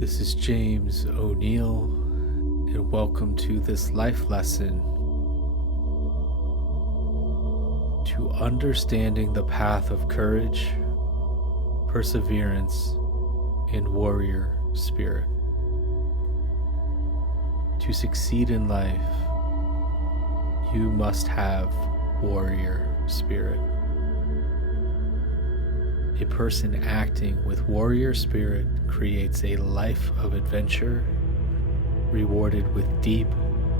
This is James O'Neill, and welcome to this life lesson to understanding the path of courage, perseverance, and warrior spirit. To succeed in life, you must have warrior spirit. A person acting with warrior spirit creates a life of adventure, rewarded with deep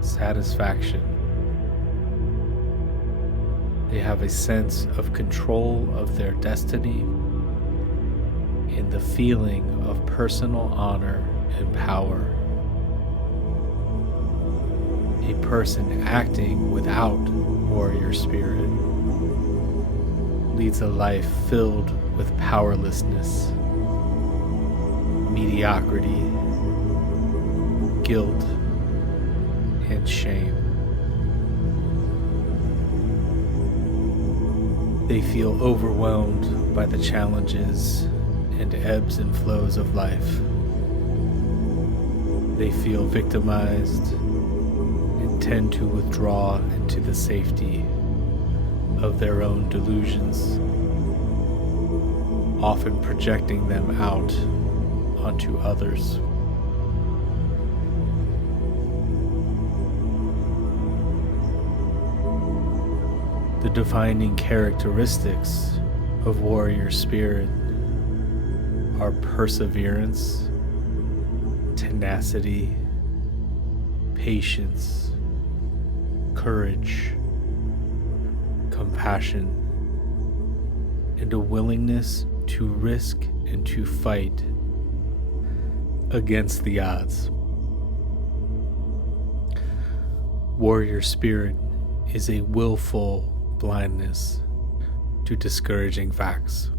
satisfaction. They have a sense of control of their destiny and the feeling of personal honor and power. A person acting without warrior spirit leads a life filled with powerlessness, mediocrity, guilt, and shame. They feel overwhelmed by the challenges and ebbs and flows of life. They feel victimized and tend to withdraw into the safety of their own delusions, often projecting them out onto others. The defining characteristics of warrior spirit are perseverance, tenacity, patience, courage, compassion, and a willingness to risk and to fight against the odds. Warrior spirit is a willful blindness to discouraging facts.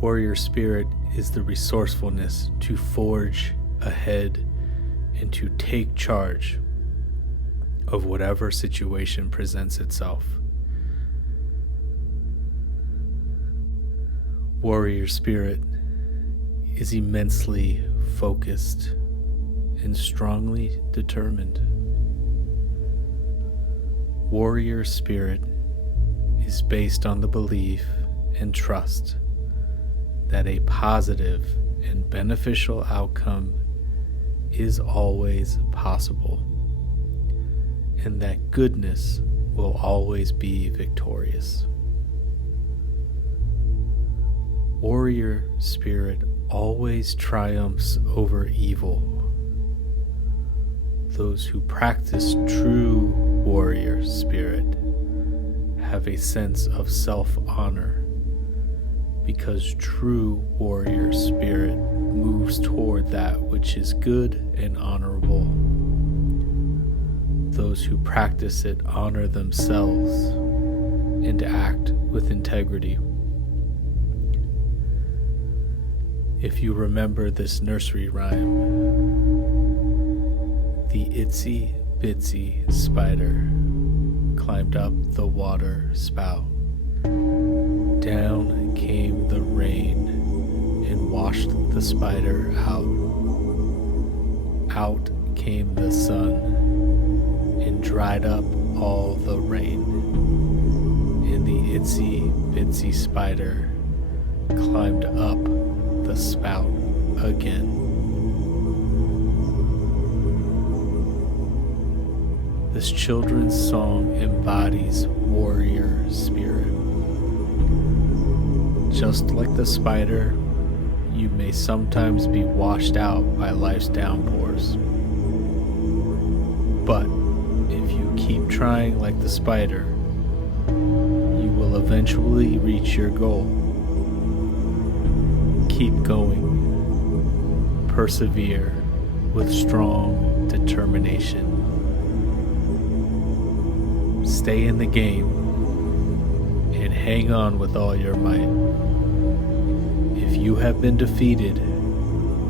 Warrior spirit is the resourcefulness to forge ahead and to take charge of whatever situation presents itself. Warrior spirit is immensely focused and strongly determined. Warrior spirit is based on the belief and trust that a positive and beneficial outcome is always possible, and that goodness will always be victorious. Warrior spirit always triumphs over evil. Those who practice true warrior spirit have a sense of self-honor, because true warrior spirit moves toward that which is good and honorable. Those who practice it honor themselves and act with integrity. If you remember this nursery rhyme, the itsy bitsy spider climbed up the water spout. Down came the rain and washed the spider out. Out came the sun and dried up all the rain. And the itsy bitsy spider climbed up the spout again. This children's song embodies warrior spirit. Just like the spider, you may sometimes be washed out by life's downpours. But if you keep trying like the spider, you will eventually reach your goal. Keep going. Persevere with strong determination. Stay in the game and hang on with all your might. If you have been defeated,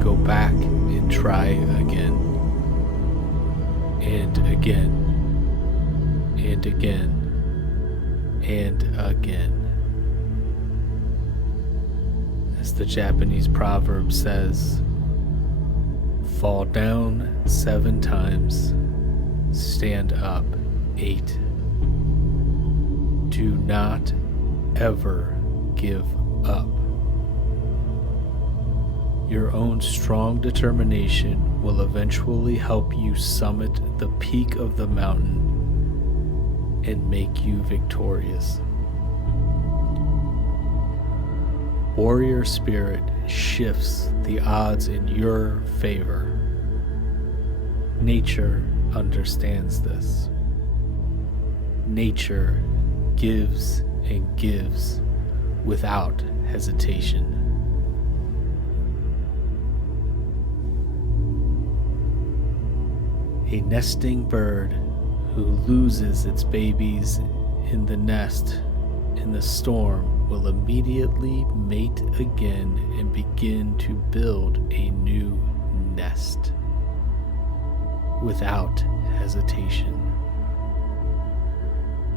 go back and try again, and again, and again, and again. As the Japanese proverb says, fall down 7 times, stand up 8. Do not ever give up. Your own strong determination will eventually help you summit the peak of the mountain and make you victorious. Warrior spirit shifts the odds in your favor. Nature understands this. Nature gives and gives without hesitation. A nesting bird who loses its babies in the nest in the storm will immediately mate again and begin to build a new nest without hesitation.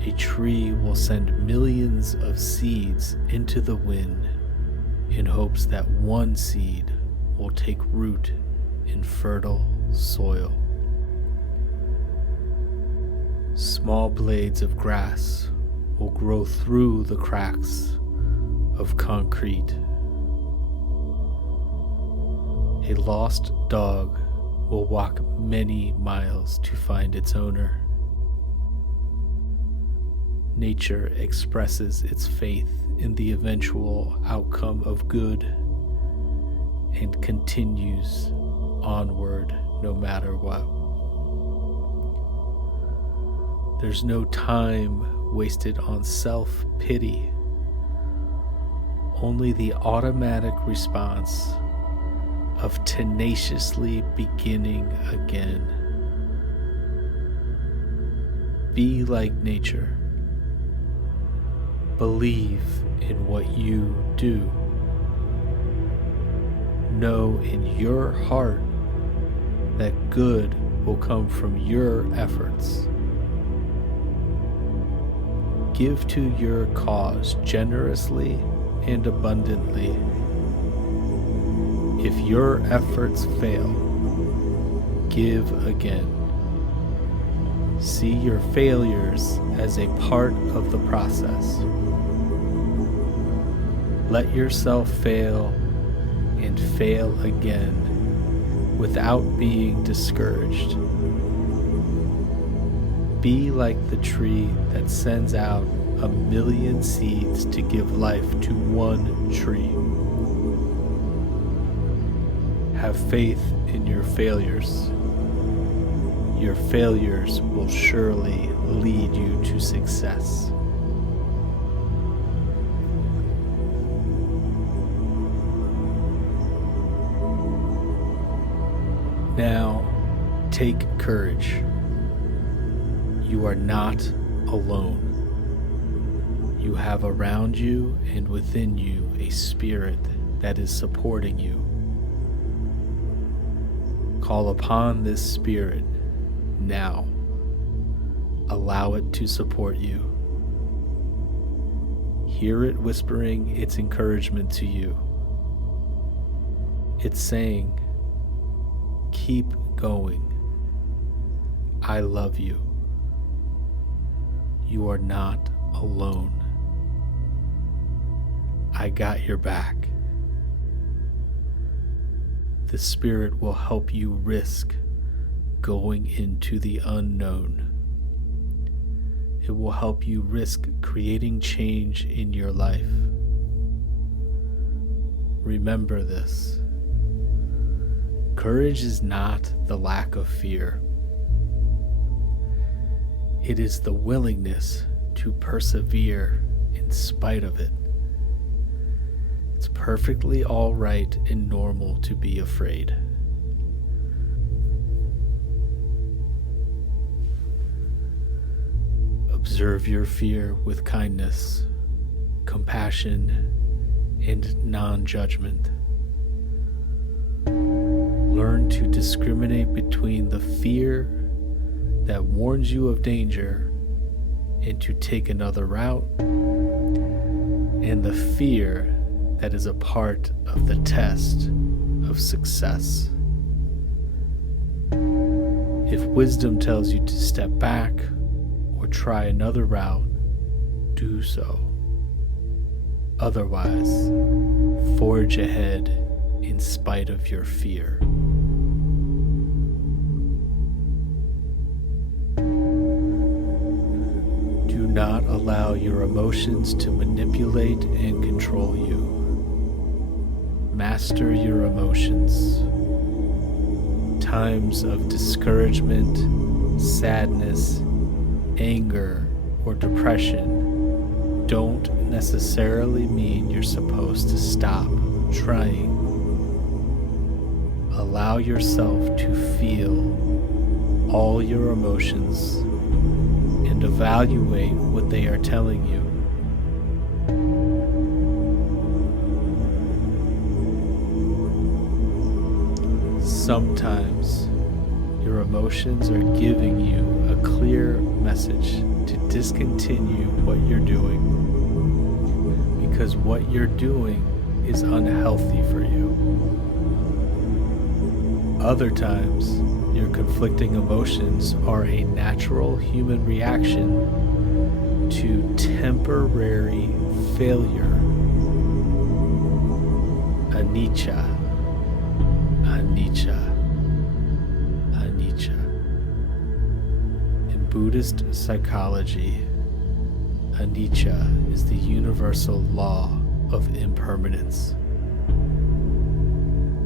A tree will send millions of seeds into the wind in hopes that one seed will take root in fertile soil. Small blades of grass will grow through the cracks of concrete. A lost dog will walk many miles to find its owner. Nature expresses its faith in the eventual outcome of good and continues onward no matter what. There's no time wasted on self-pity, only the automatic response of tenaciously beginning again. Be like nature. Believe in what you do. Know in your heart that good will come from your efforts. Give to your cause generously and abundantly. If your efforts fail, give again. See your failures as a part of the process. Let yourself fail and fail again without being discouraged. Be like the tree that sends out 1,000,000 seeds to give life to one tree. Have faith in your failures. Your failures will surely lead you to success. Now, take courage. You are not alone. You have around you and within you a spirit that is supporting you. Call upon this spirit now. Allow it to support you. Hear it whispering its encouragement to you. It's saying, keep going. I love you. You are not alone. I got your back. The Spirit will help you risk going into the unknown. It will help you risk creating change in your life. Remember this. Courage is not the lack of fear. It is the willingness to persevere in spite of it. It's perfectly all right and normal to be afraid. Observe your fear with kindness, compassion, and non-judgment. Learn to discriminate between the fear that warns you of danger and to take another route, and the fear that is a part of the test of success. If wisdom tells you to step back or try another route, do so. Otherwise, forge ahead in spite of your fear. Do not allow your emotions to manipulate and control you. Master your emotions. Times of discouragement, sadness, anger, or depression don't necessarily mean you're supposed to stop trying. Allow yourself to feel all your emotions and evaluate what they are telling you. Sometimes your emotions are giving you a clear message to discontinue what you're doing, because what you're doing is unhealthy for you. Other times, your conflicting emotions are a natural human reaction to temporary failure. Anicca. In Buddhist psychology, anicca is the universal law of impermanence.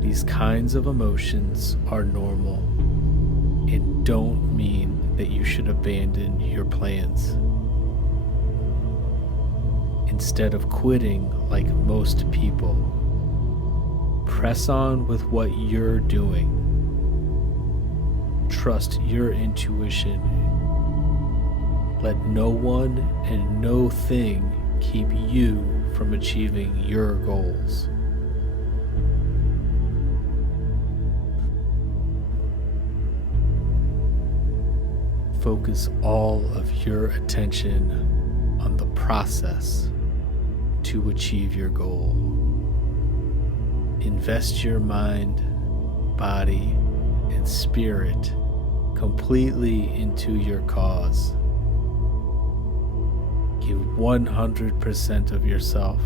These kinds of emotions are normal and don't mean that you should abandon your plans. Instead of quitting like most people, press on with what you're doing. Trust your intuition. Let no one and no thing keep you from achieving your goals. Focus all of your attention on the process to achieve your goal. Invest your mind, body, and spirit completely into your cause. Give 100% of yourself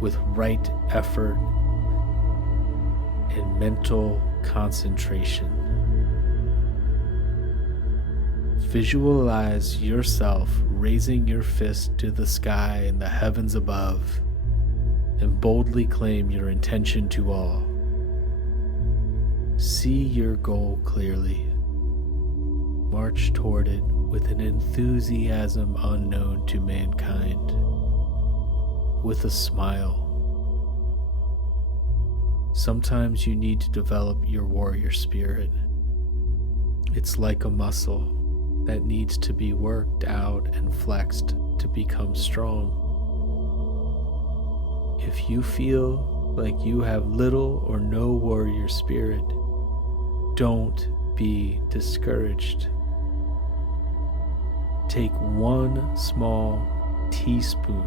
with right effort and mental concentration. Visualize yourself raising your fist to the sky and the heavens above, and boldly claim your intention to all. See your goal clearly. March toward it with an enthusiasm unknown to mankind, with a smile. Sometimes you need to develop your warrior spirit. It's like a muscle that needs to be worked out and flexed to become strong. If you feel like you have little or no warrior spirit, don't be discouraged. Take one small teaspoon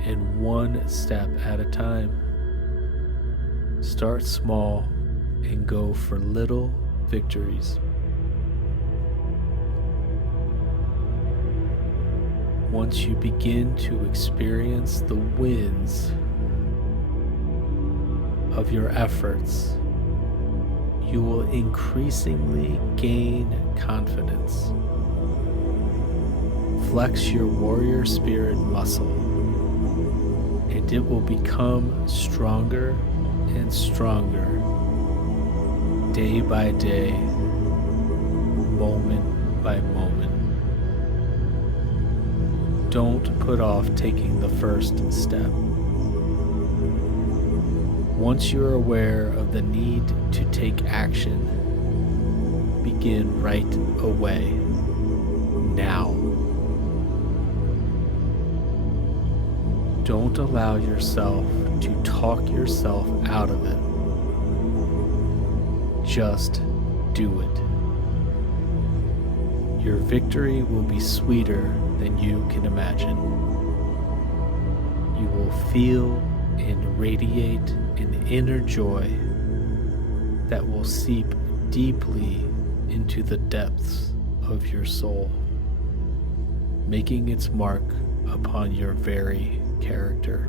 and one step at a time. Start small and go for little victories. Once you begin to experience the wins of your efforts, you will increasingly gain confidence. Flex your warrior spirit muscle, and it will become stronger and stronger, day by day, moment by moment. Don't put off taking the first step. Once you're aware of the need to take action, begin right away, now. Don't allow yourself to talk yourself out of it. Just do it. Your victory will be sweeter than you can imagine. you will feel and radiate an inner joy that will seep deeply into the depths of your soul, making its mark upon your very character.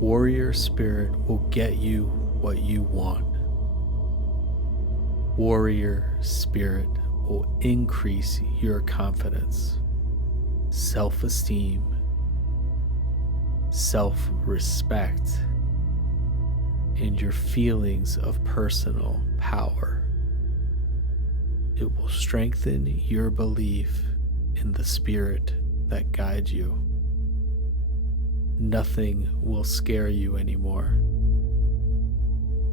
Warrior spirit will get you what you want. Warrior spirit will increase your confidence, self-esteem, self-respect, and your feelings of personal power. It will strengthen your belief in the spirit that guides you. Nothing will scare you anymore.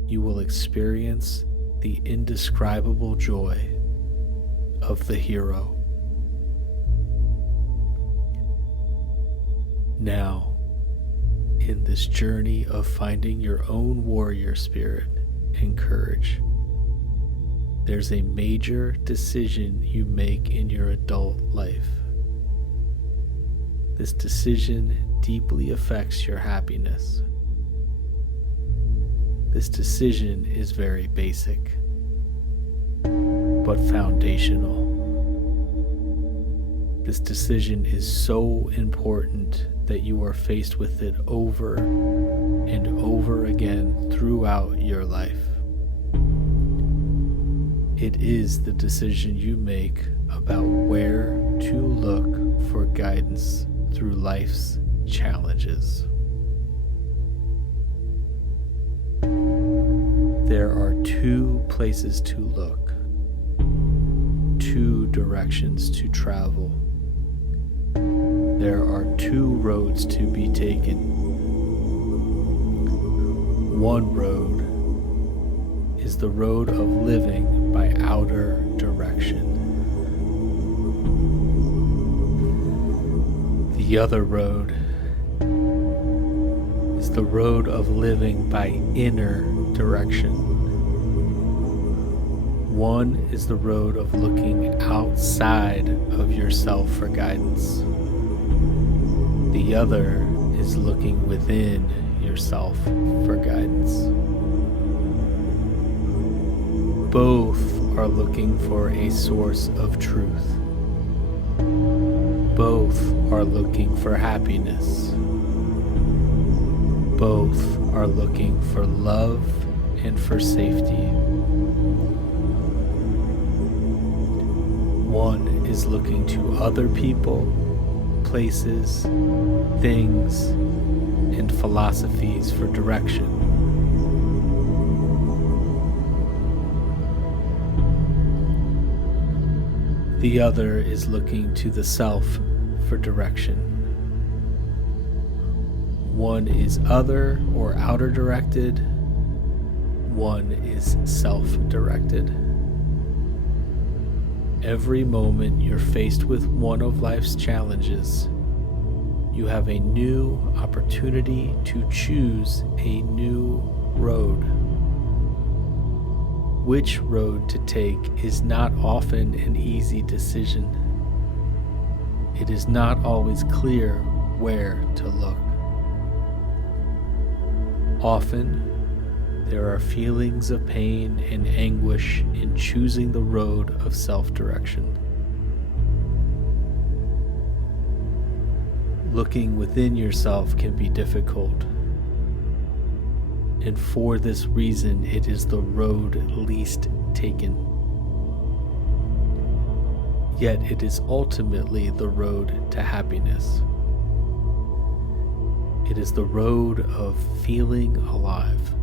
You will experience the indescribable joy of the hero. Now, in this journey of finding your own warrior spirit and courage, there's a major decision you make in your adult life. This decision deeply affects your happiness. This decision is very basic, but foundational. This decision is so important that you are faced with it over and over again throughout your life. It is the decision you make about where to look for guidance through life's challenges. There are two places to look, two directions to travel. There are two roads to be taken. One road is the road of living by outer direction. The other road is the road of living by inner direction. One is the road of looking outside of yourself for guidance. The other is looking within yourself for guidance. Both are looking for a source of truth. Both are looking for happiness. Both are looking for love and for safety. One is looking to other people, places, things, and philosophies for direction. The other is looking to the self for direction. One is other or outer directed. One is self-directed. Every moment you're faced with one of life's challenges, you have a new opportunity to choose a new road. Which road to take is not often an easy decision. It is not always clear where to look. Often, there are feelings of pain and anguish in choosing the road of self-direction. Looking within yourself can be difficult, and for this reason, it is the road least taken. Yet it is ultimately the road to happiness. It is the road of feeling alive.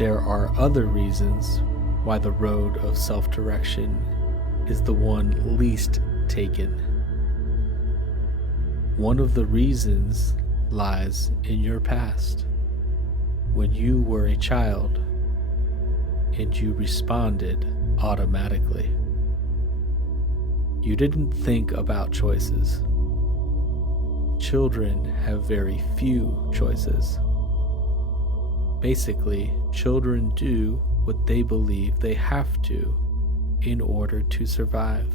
There are other reasons why the road of self-direction is the one least taken. One of the reasons lies in your past, when you were a child and you responded automatically. You didn't think about choices. Children have very few choices. Basically, children do what they believe they have to in order to survive.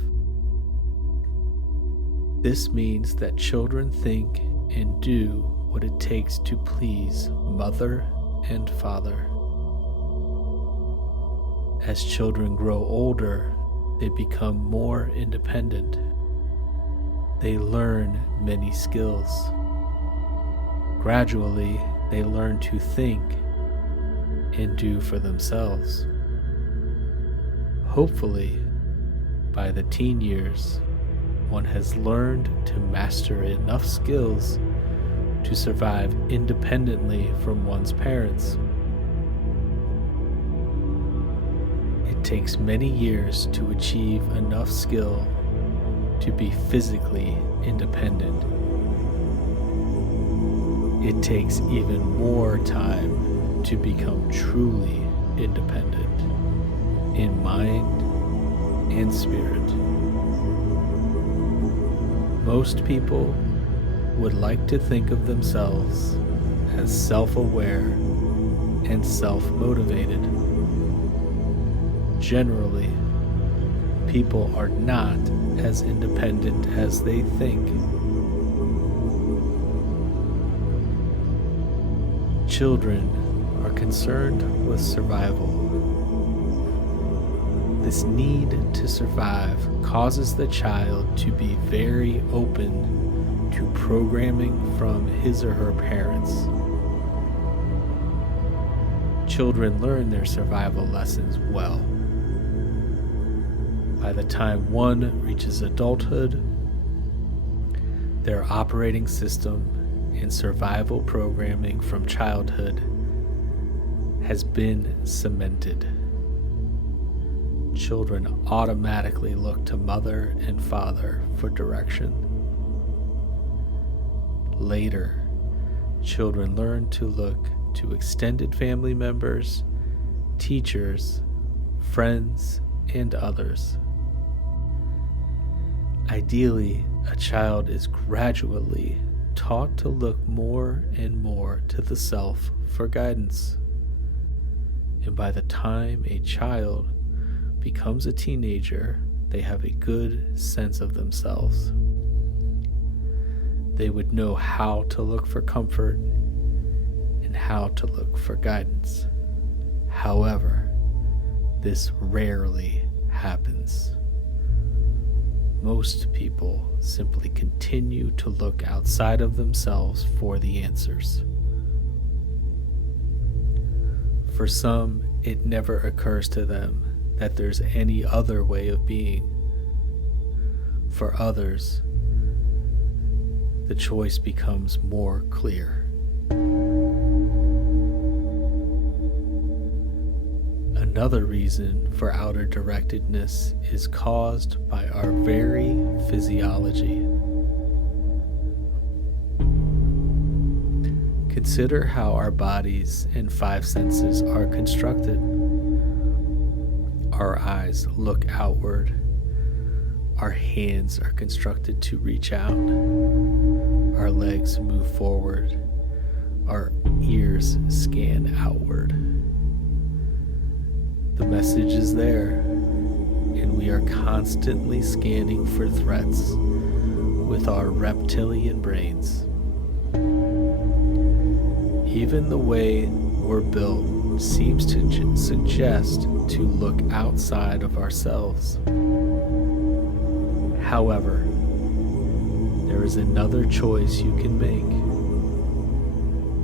This means that children think and do what it takes to please mother and father. As children grow older, they become more independent. They learn many skills. Gradually, they learn to think and do for themselves. Hopefully, by the teen years, one has learned to master enough skills to survive independently from one's parents. It takes many years to achieve enough skill to be physically independent. It takes even more time to become truly independent in mind and spirit. Most people would like to think of themselves as self-aware and self-motivated. Generally, people are not as independent as they think. Children are concerned with survival. This need to survive causes the child to be very open to programming from his or her parents. Children learn their survival lessons well. By the time one reaches adulthood, their operating system and survival programming from childhood has been cemented. Children automatically look to mother and father for direction. Later, children learn to look to extended family members, teachers, friends, and others. Ideally, a child is gradually taught to look more and more to the self for guidance. And by the time a child becomes a teenager, they have a good sense of themselves. They would know how to look for comfort and how to look for guidance. However, this rarely happens. Most people simply continue to look outside of themselves for the answers. For some, it never occurs to them that there's any other way of being. For others, the choice becomes more clear. Another reason for outer directedness is caused by our very physiology. Consider how our bodies and five senses are constructed. Our eyes look outward. Our hands are constructed to reach out. Our legs move forward. Our ears scan outward. The message is there, and we are constantly scanning for threats with our reptilian brains. Even the way we're built seems to suggest to look outside of ourselves. However, there is another choice you can make.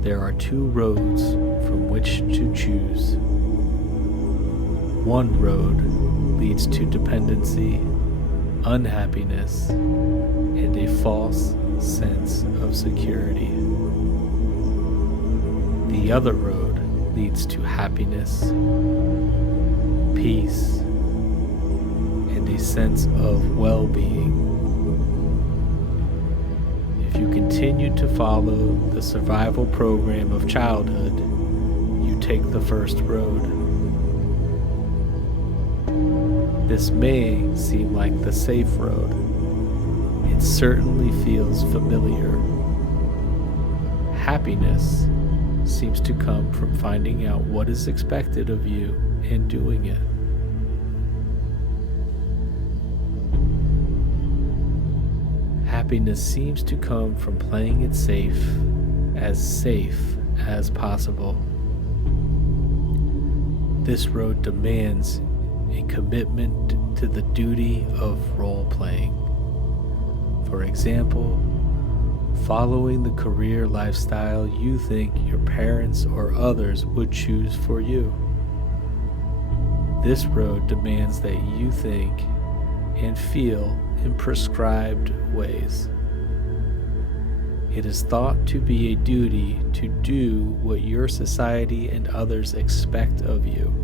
There are two roads from which to choose. One road leads to dependency, unhappiness, and a false sense of security. The other road leads to happiness, peace, and a sense of well-being. If you continue to follow the survival program of childhood, you take the first road. This may seem like the safe road. It certainly feels familiar. Happiness seems to come from finding out what is expected of you and doing it. Happiness seems to come from playing it safe as possible. This road demands a commitment to the duty of role playing. For example, following the career lifestyle you think your parents or others would choose for you. This road demands that you think and feel in prescribed ways. It is thought to be a duty to do what your society and others expect of you.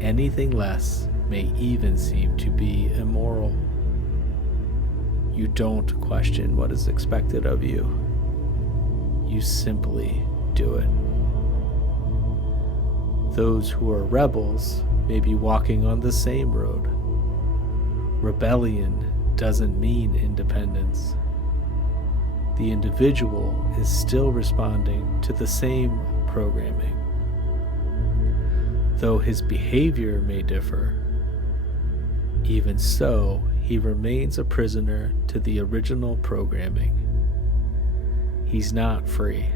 Anything less may even seem to be immoral. You don't question what is expected of you. You simply do it. Those who are rebels may be walking on the same road. Rebellion doesn't mean independence. The individual is still responding to the same programming. Though his behavior may differ, even so, he remains a prisoner to the original programming. He's not free.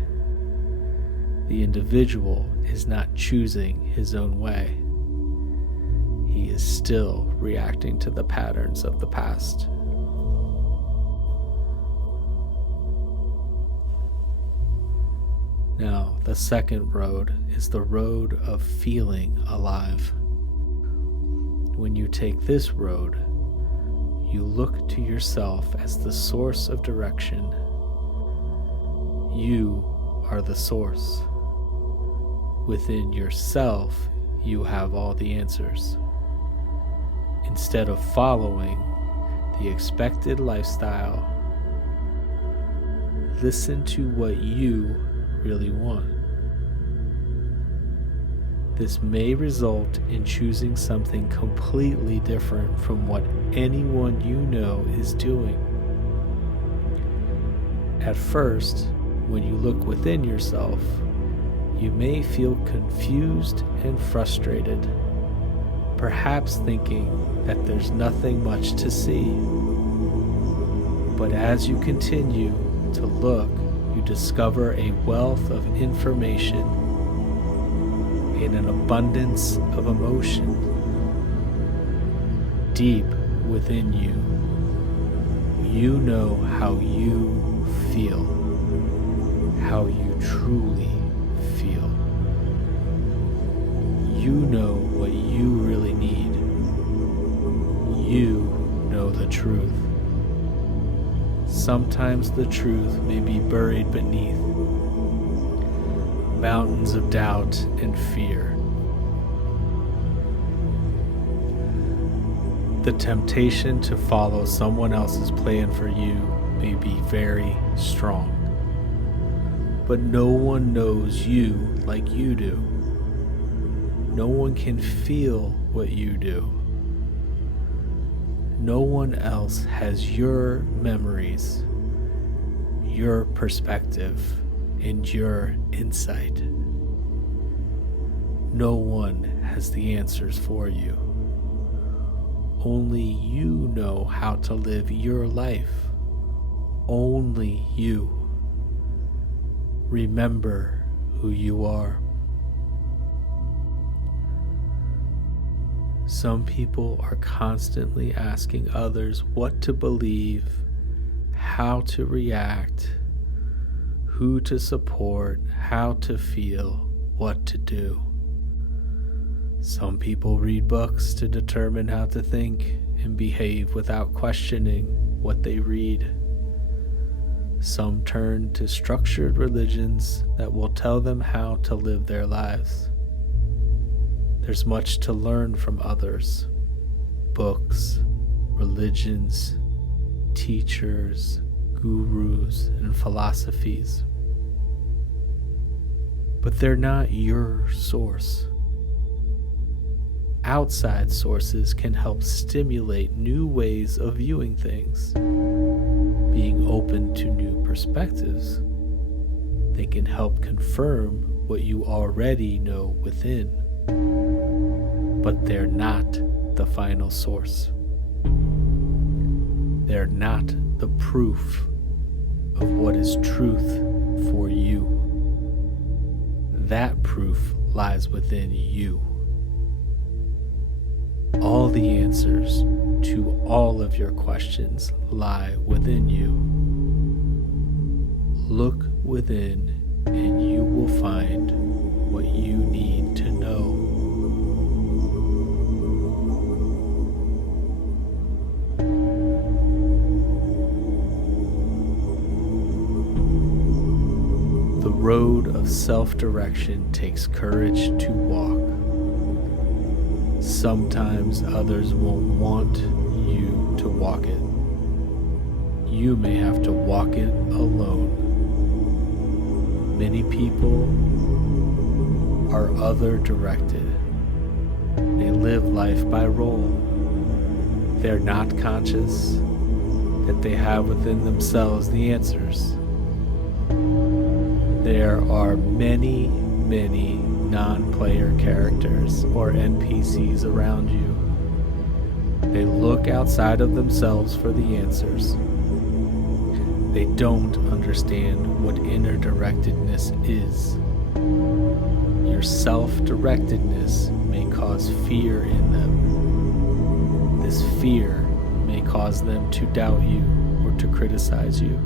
The individual is not choosing his own way. He is still reacting to the patterns of the past. Now, the second road is the road of feeling alive. When you take this road, you look to yourself as the source of direction. You are the source. Within yourself, you have all the answers. Instead of following the expected lifestyle, listen to what you really want. This may result in choosing something completely different from what anyone you know is doing. At first, when you look within yourself, you may feel confused and frustrated, perhaps thinking that there's nothing much to see. But as you continue to look, you discover a wealth of information and an abundance of emotion. Deep within you, you know how you feel, how you truly feel. You know what you really need. You know the truth. Sometimes the truth may be buried beneath mountains of doubt and fear. The temptation to follow someone else's plan for you may be very strong, but no one knows you like you do. No one can feel what you do. No one else has your memories, your perspective, and your insight. No one has the answers for you. Only you know how to live your life. Only you. Remember who you are. Some people are constantly asking others what to believe, how to react, who to support, how to feel, what to do. Some people read books to determine how to think and behave without questioning what they read. Some turn to structured religions that will tell them how to live their lives. There's much to learn from others: books, religions, teachers, gurus, and philosophies. But they're not your source. Outside sources can help stimulate new ways of viewing things. Being open to new perspectives, they can help confirm what you already know within. But they're not the final source. They're not the proof of what is truth for you. That proof lies within you. All the answers to all of your questions lie within you. Look within and you will find what you need to know. The road of self-direction takes courage to walk. Sometimes others won't want you to walk it. You may have to walk it alone. Many people are other-directed. They live life by role. They're not conscious that they have within themselves the answers. There are many non-player characters or NPCs around you. They look outside of themselves for the answers. They don't understand what inner directedness is. Your self-directedness may cause fear in them. This fear may cause them to doubt you or to criticize you.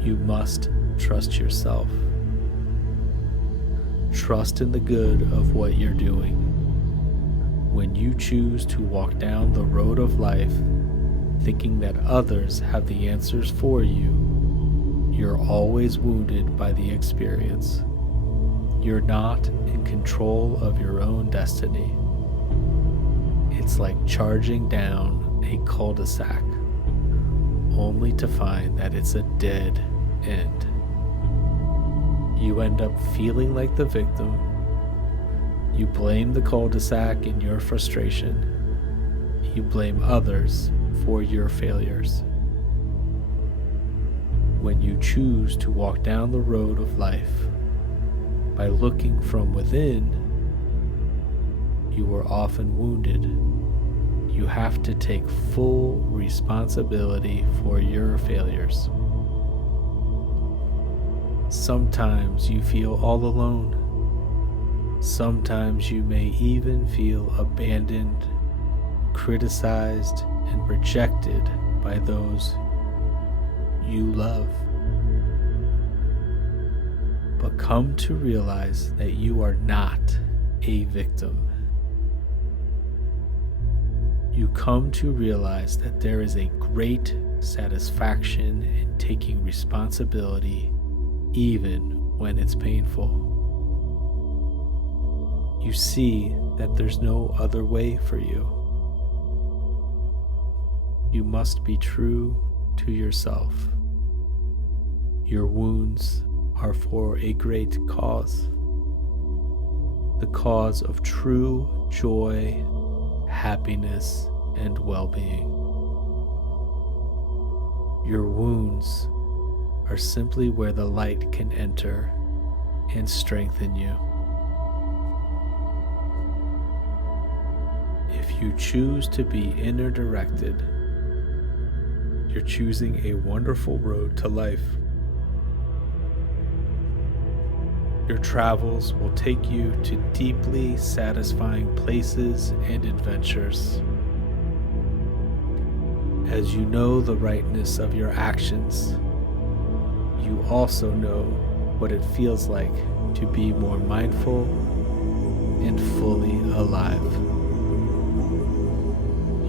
You must trust yourself. Trust in the good of what you're doing. When you choose to walk down the road of life thinking that others have the answers for you, you're always wounded by the experience. You're not in control of your own destiny. It's like charging down a cul-de-sac, only to find that it's a dead end. You end up feeling like the victim. You blame the cul-de-sac in your frustration. You blame others for your failures. When you choose to walk down the road of life by looking from within, you are often wounded. You have to take full responsibility for your failures. Sometimes you feel all alone. Sometimes you may even feel abandoned, criticized, and rejected by those you love. But come to realize that you are not a victim. You come to realize that there is a great satisfaction in taking responsibility even when it's painful. You see that there's no other way for you. You must be true to yourself. Your wounds are for a great cause, the cause of true joy, happiness, and well-being. Your wounds are simply where the light can enter and strengthen you. If you choose to be inner directed, you're choosing a wonderful road to life. Your travels will take you to deeply satisfying places and adventures. As you know the rightness of your actions, you also know what it feels like to be more mindful and fully alive.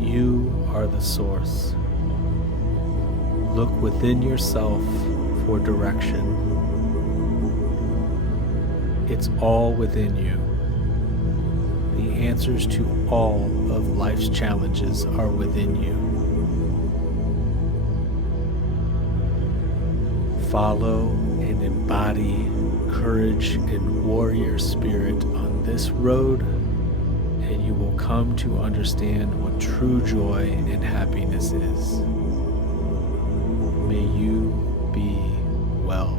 You are the source. Look within yourself for direction. It's all within you. The answers to all of life's challenges are within you. Follow and embody courage and warrior spirit on this road, and you will come to understand what true joy and happiness is. May you be well.